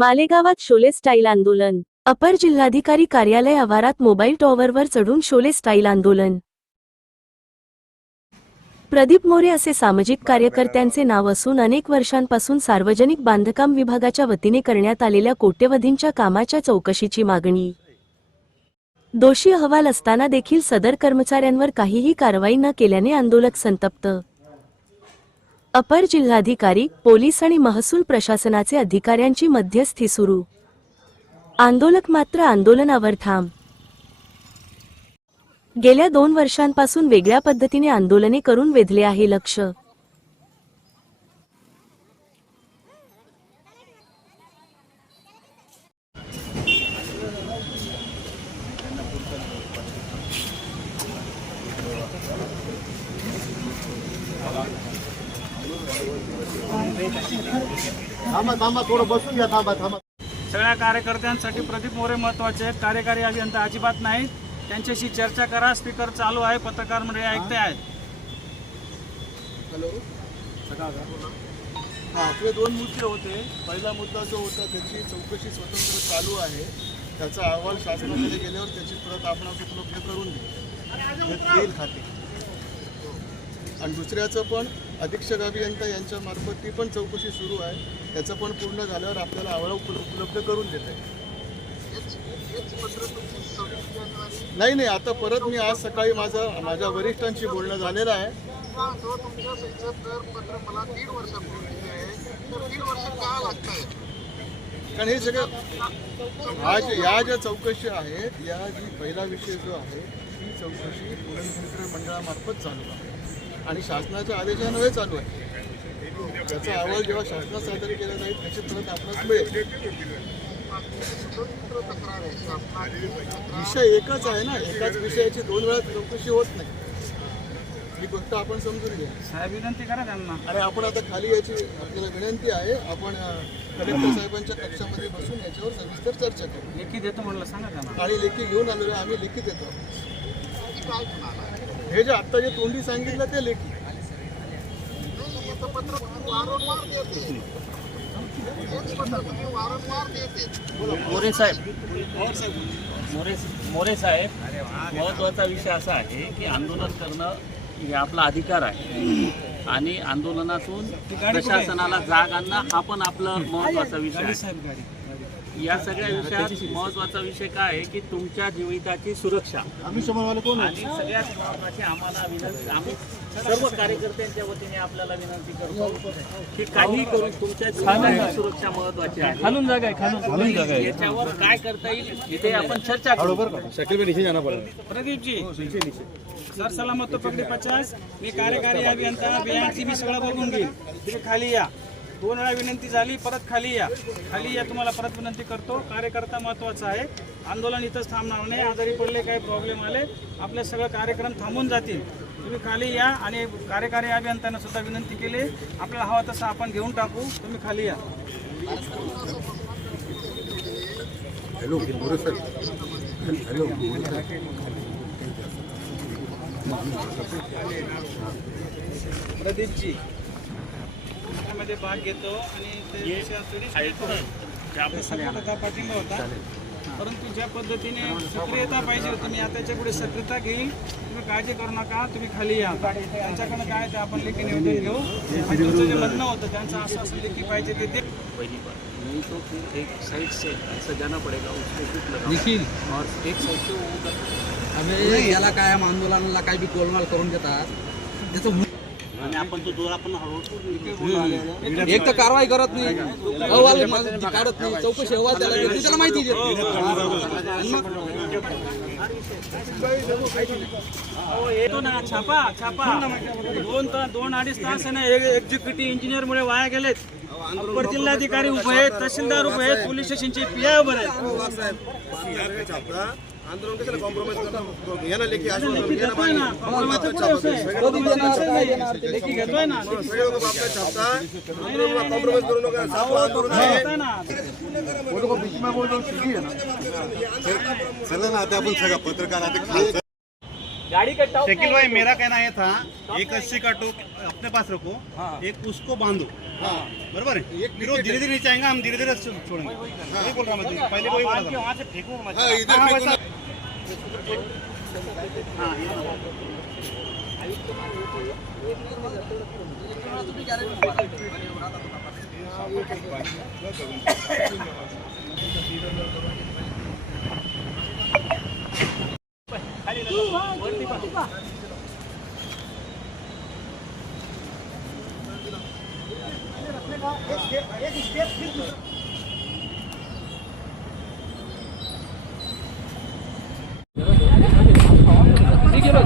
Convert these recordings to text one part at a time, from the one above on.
मालेगावात Sholay style आंदोलन. अपर जिल्हाधिकारी कार्यालय आवारात मोबाईल टॉवरवर चढून शोले स्टाईल आंदोलन. प्रदीप मोरे असे सामाजिक कार्यकर्त्यांचे नाव असून अनेक वर्षांपासून सार्वजनिक बांधकाम विभागाच्या वतीने करण्यात आलेल्या कोट्यवधींच्या कामाच्या चौकशीची मागणी. दोषी अहवाल असताना देखील सदर कर्मचाऱ्यांवर काहीही कारवाई न केल्याने आंदोलक संतप्त. अपर जिल्हाधिकारी पोलीस आणि महसूल प्रशासनाचे अधिकाऱ्यांची मध्यस्थी सुरू. आंदोलक मात्र आंदोलनावर ठाम. गेल्या दोन वर्षांपासून वेगळ्या पद्धतीने आंदोलने करून वेधले आहे लक्ष. थांबा थांबा थोडं बसून घ्या थांबा थांबा. सगळ्या कार्यकर्त्यांसाठी प्रदीप मोरे महत्त्वाचे आहेत. कार्यकारी अभियंता अजिबात नाहीत. त्यांच्याशी चर्चा करा. स्पीकर चालू आहे. पत्रकार मंडळी ऐकते आहेत. हा आपले दोन मुद्दे होते. पहिला मुद्दा जो होता त्याची चौकशी स्वतंत्र चालू आहे. त्याचा अहवाल शासनाकडे गेल्यावर त्याची प्रत आपणास उपलब्ध करून देईल खाते. आणि दुसऱ्याचं पण अधीक्षक अभियंता यांच्यामार्फत ती पण चौकशी सुरू आहे. त्याचं पण पूर्ण झाल्यावर आपल्याला आवळा उपलब्ध करून देते. नाही नाही आता परत मी आज सकाळी माझं माझ्या वरिष्ठांशी बोलणं झालेलं आहे. कारण हे सगळं आज या ज्या चौकशी आहेत या जी पहिला विषय जो आहे ती चौकशी पोलीस मंडळामार्फत चालू आहे. आणि शासनाच्या आदेशान्वये चालू आहे. त्याचा अहवाल जेव्हा शासनात सादर केला जाईल त्याची परत आपणास मिळेल. विषय एकच आहे ना एकाच विषयाची दोन वेळा चौकशी होत नाही. ही गोष्ट आपण समजून घ्या साहेब विनंती करा त्यांना. आणि आपण आता खाली याची आपल्याला विनंती आहे. आपण कलेक्टर साहेबांच्या कक्षामध्ये बसून याच्यावर सविस्तर चर्चा करू. लेखी देतो म्हणलं सांगा त्यांना. आणि लेखी घेऊन आलेलो आम्ही लेखी देतो. हे जे आत्ता जे तोंडी सांगितलं ते लेखी. मोरे साहेब. मोरे मोरे साहेब महत्त्वाचा विषय असा आहे की आंदोलन करणं हे आपला अधिकार आहे. आणि आंदोलनातून प्रशासनाला जाग आणणं हा पण आपला महत्त्वाचा विषय आहे. या सगळ्या विषयात महत्त्वाचा विषय काय आहे की तुमच्या जीविताची सुरक्षा. आम्ही समोरवाले कोण आणि सगळ्यात महत्वाची आम्हाला विनंती आम्ही सर्व कार्यकर्त्यांच्या वतीने आपल्याला विनंती करतो की काही करून तुमच्या जीविताची सुरक्षा महत्वाची आहे. खालून जागा आहे खालून याच्यावर काय करता येईल इथे आपण चर्चा करू. प्रदीपजी. सर सलामत तो पगडी पचास. मी कार्यकारी अभियंता बियांची मी सगळं बघून घेईन तुम्ही खाली या. दोन वेळा विनंती झाली परत खाली या. खाली या तुम्हाला परत विनंती करतो. कार्यकर्ता महत्त्वाचा आहे. आंदोलन इथंच थांबणार नाही. आजारी पडले काही प्रॉब्लेम आले. आपले सगळं कार्यक्रम थांबून जातील. तुम्ही खाली या आणि कार्यकारी अभियंत्यांना सुद्धा विनंती केली. आपल्याला हवा तसं आपण घेऊन टाकू. तुम्ही खाली या. प्रदीपजी त्यामध्ये भाग घेतो आणि ते पाठिंबा होता. परंतु ज्या पद्धतीने सक्रियता पाहिजे तुम्ही आता त्याच्यापुढे सक्रियता घेईल. तुम्ही काळजी करू नका तुम्ही खाली या. त्यांच्याकडनं काय ते आपण लेखी निवेदन घेऊ. आणि तुमचं जे म्हणणं होतं त्यांचं असं असं लेखी पाहिजे ते दे पहली बार नहीं तो फिर एक साइड से ऐसा जाना पड़ेगा उसको कुछ लगा और एक साइड से वो अबे याला काय आम आंदोलनाला काय बी गोलमाल करून देतात. त्याचं आणि आपण तो दोर आपण हळूहळू एक तर कारवाई करत नाही. अहवाल मा- काढत नाही. चौकशी अहवाल त्याला त्याला माहिती देत हो येतो ना. छापा छापा. दोन तास दोन अडीच तास आहे ना. एक्झिक्युटिव्ह इंजिनियर मुळे वाया गेलेत. अप्पर जिल्हाधिकारी उभे आहेत तहसीलदार उभे आहेत पोलीस स्टेशनचे पी आय उभे आहेत. लेखी घेतोय ना compromise चं कुठे विषय? कधी देणार, काय देणार, ते लेखी घेतोय ना। घेतोय ना चला ना आता आपण सगळं पत्रकार आता शकील भाई मेरा कहना ये था एक अस्सी का टोक अपने पास रखो एक उसको बांधो। बराबर है? फिर वो धीरे धीरे नीचे आएगा हम धीरे धीरे छोड़ेंगे। वही बोल रहा मैं तुमको। पहले वही बोला था। एक स्टेप फिर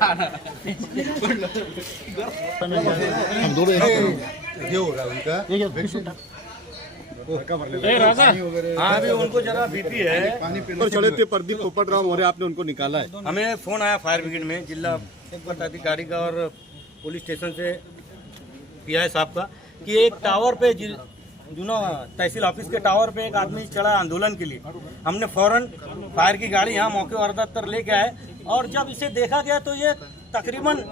हाँ, ना। बहुत बढ़िया शकील भाई हाँ अभी उनको जरा बीपी है पर थे प्रदीप मोरे आपने उनको निकाला है हमें फ़ोन आया फायर ब्रिगेड में जिला पदाधिकारी का और पुलिस स्टेशन से पीआई साहब का कि एक टावर पे जो ना तहसील ऑफ़िस के टावर पे एक आदमी चढ़ा आंदोलन के लिए। हमने फ़ौरन फायर की गाड़ी यहाँ मौके वारदात पर लेके आए और जब इसे देखा गया तो ये तकरीबन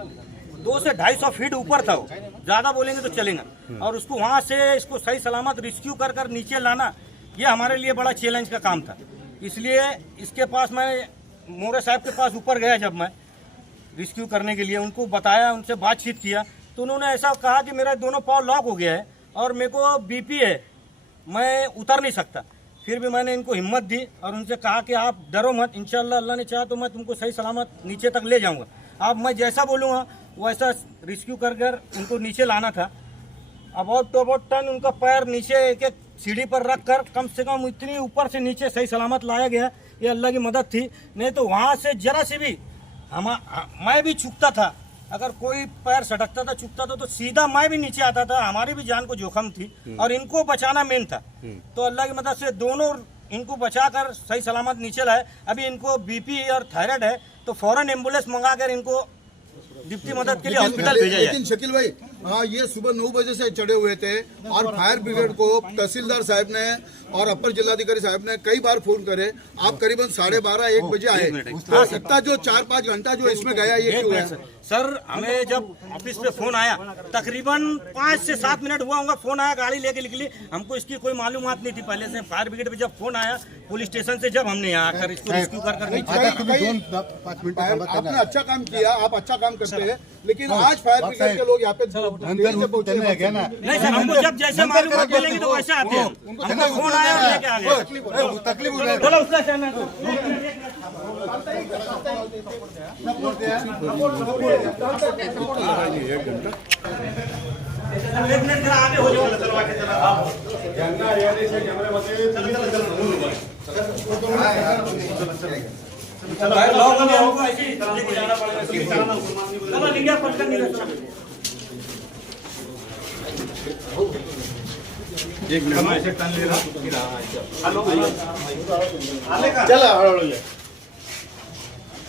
दो से ढाई सौ फीट ऊपर था वो। ज़्यादा बोलेंगे तो चलेगा। और उसको वहाँ से इसको सही सलामत रिस्क्यू कर कर नीचे लाना ये हमारे लिए बड़ा चैलेंज का काम था। इसलिए इसके पास मैं मोरे साहब के पास ऊपर गया जब मैं रिस्क्यू करने के लिए। उनको बताया उनसे बातचीत किया। तो उन्होंने ऐसा कहा कि मेरा दोनों पाँव लॉक हो गया है। और मेरे को बीपी है। मैं उतर नहीं सकता। फिर भी मैंने इनको हिम्मत दी और उनसे कहा कि आप डरो मत, इंशाल्लाह अल्लाह ने चाहा तो मैं तुमको सही सलामत नीचे तक ले जाऊँगा। अब मैं जैसा बोलूँगा वैसा रिस्क्यू कर कर उनको नीचे लाना था। अबाउट टू अबाउट टन उनका पैर नीचे एक एक सीढ़ी पर रख कर कम से कम इतनी ऊपर से नीचे सही सलामत लाया गया। ये अल्लाह की मदद थी। नहीं तो वहाँ से जरा से भी हम मैं भी चुकता था। अगर कोई पैर सटकता था चुकता था तो सीधा मैं भी नीचे आता था हमारी भी जान को जोखम थी और इनको बचाना मेन था। तो अल्लाह की मदद से दोनों इनको बचाकर सही सलामत नीचे लाए। अभी इनको बीपी और थायराइड है तो फ़ौरन एंबुलेंस मंगाकर इनको डिप्टी मदद के लिए हॉस्पिटल भेजा लेकिन शकील भाई हाँ ये सुबह नौ बजे से चढ़े हुए थे और फायर ब्रिगेड को तहसीलदार साहब ने और अपर जिलाधिकारी साहब ने कई बार फ़ोन करे। आप करीबन साढ़े बारह एक बजे आए। तो इतना जो चार पाँच घंटा जो इसमें गया ये क्यों है? सर हमें जब ऑफ़िस पे फ़ोन आया तकरीबन पाँच से सात मिनट हुआ होगा फ़ोन आया गाड़ी लेके निकली। हमको इसकी कोई मालूम नहीं थी पहले से। फायर ब्रिगेड पे जब फ़ोन आया पुलिस स्टेशन से जब हमने यहाँ आकर इसको रेस्क्यू कर कर आपने अच्छा काम किया आप अच्छा काम करते हैं लेकिन आज फायर ब्रिगेड के लोग यहाँ पे पहुँचे नहीं सर हमको जब जैसे मालूमात मिलेंगी तो वैसे आते हैं। फ़ोन आया और लेके आ गए। चलो उसका चैनल एक मिनट. जरा आगे हो जाओ लॉक में हमको ऐसे ही लेके चला हळूहळू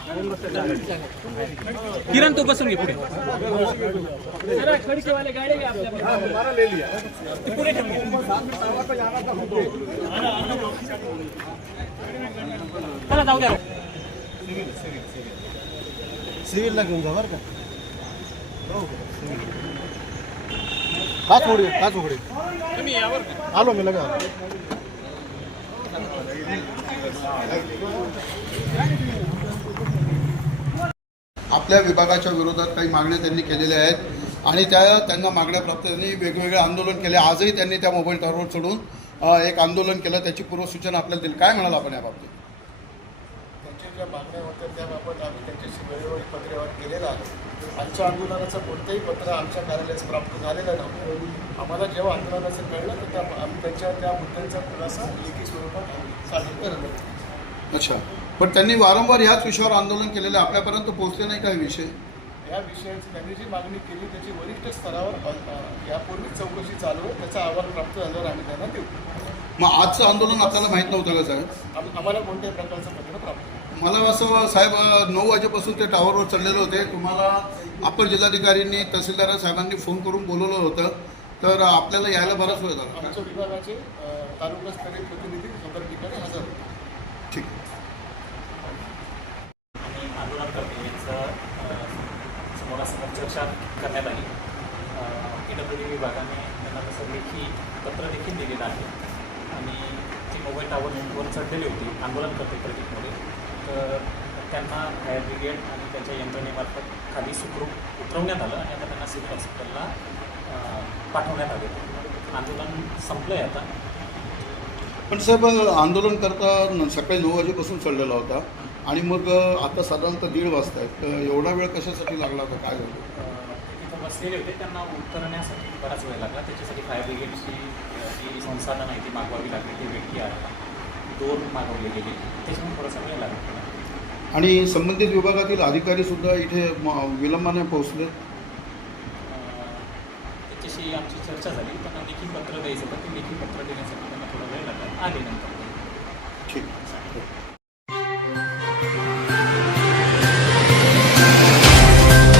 हळूहळू. हा हो हो, सर एक एक किरण तो बसून घे पुढे चला जाऊ द्या सिव्हिलला घेऊन जा बरं का हो. काच उघडी काच उघडी आलो मी लगा आपल्या विभागाच्या विरोधात काही मागण्या त्यांनी केलेल्या आहेत. आणि त्या त्यांना मागण्या प्राप्त त्यांनी वेगवेगळे आंदोलन केले. आजही त्यांनी त्या मोबाईल टावरवर चढून एक आंदोलन केलं. त्याची पूर्वसूचना आपल्याला दिली. काय म्हणाल आपण या बाबतीत त्यांच्या ज्या मागण्या होत्या त्याबाबत आम्ही त्यांच्याशी वेळोवेळी पत्रव्यवहार केलेला आहे. आमच्या आंदोलनाचं कोणतंही पत्र आमच्या कार्यालयास प्राप्त झालेलं नव्हतं. आम्हाला जेव्हा आंदोलनाचं कळलं तर त्या आम्ही त्यांच्या त्या मुद्द्यांचा खुलासा लेखी स्वरूपात सादर करत अच्छा. पण त्यांनी वारंवार ह्याच विषयावर आंदोलन केलेलं. आपल्यापर्यंत पोहोचले नाही काय विषय? या विषयाची त्यांनी जी मागणी केली त्याची वरिष्ठ स्तरावर यापूर्वीच चौकशी चालू आहे. त्याचा अहवाल प्राप्त झाल्यावर आम्ही त्यांना देऊ. मग आजचं आंदोलन आपल्याला माहीत नव्हतं का साहेब? आम- आम्हाला कोणत्याही प्रकारचं पत्र प्राप्त. मला असं साहेब नऊ वाजेपासून ते टावरवर चढलेले होते. तुम्हाला अप्पर जिल्हाधिकाऱ्यांनी तहसीलदार साहेबांनी फोन करून बोलवलं होतं. तर आपल्याला यायला बराच वेळ झाला. आमच्या विभागाचे तालुकास्तरीय प्रतिनिधी सदर ठिकाणी हजर होते ठीक आहे आणि आंदोलनकर्ते यांचं अ, समोरासमोर चर्चा करण्यात आली पी डब्ल्यू डी विभागाने त्यांना तसं लेखी पत्र देखील दिलेलं आहे. आणि ती मोबाईल टावरवर चढलेली होती आंदोलनकर्ते प्रतीकमध्ये तर त्यांना फायर ब्रिगेड आणि त्यांच्या यंत्रणेमार्फत खाली सुखरूप उतरवण्यात आलं आणि आता त्यांना सिव्हिल हॉस्पिटलला पाठवण्यात आले. आंदोलन संपलं आहे आता. पण साहेब आंदोलन करता सकाळी नऊ वाजेपासून चढलेला होता. आणि मग आता साधारणतः दीड वाजता आहेत तर एवढा वेळ कशासाठी लागला होता? काय झालं? अ, ते तिथं बसलेले होते त्यांना उतरण्यासाठी बराच वेळ लागला. त्याच्यासाठी फायर ब्रिगेडची जी संसाधनं आहे ती मागवावी लागली ती वेटकी आहे दोन मागवले गेले. त्याच्यामुळे थोडासा वेळ लागला. आणि संबंधित विभागातील अधिकारी सुद्धा इथे विलंबाने पोहोचले? त्याच्याशी आमची चर्चा झाली. त्यांना लेखी पत्र द्यायचं होतं. ते लेखी पत्र देण्यासाठी त्यांना थोडा वेळ लागला. आले नंतर.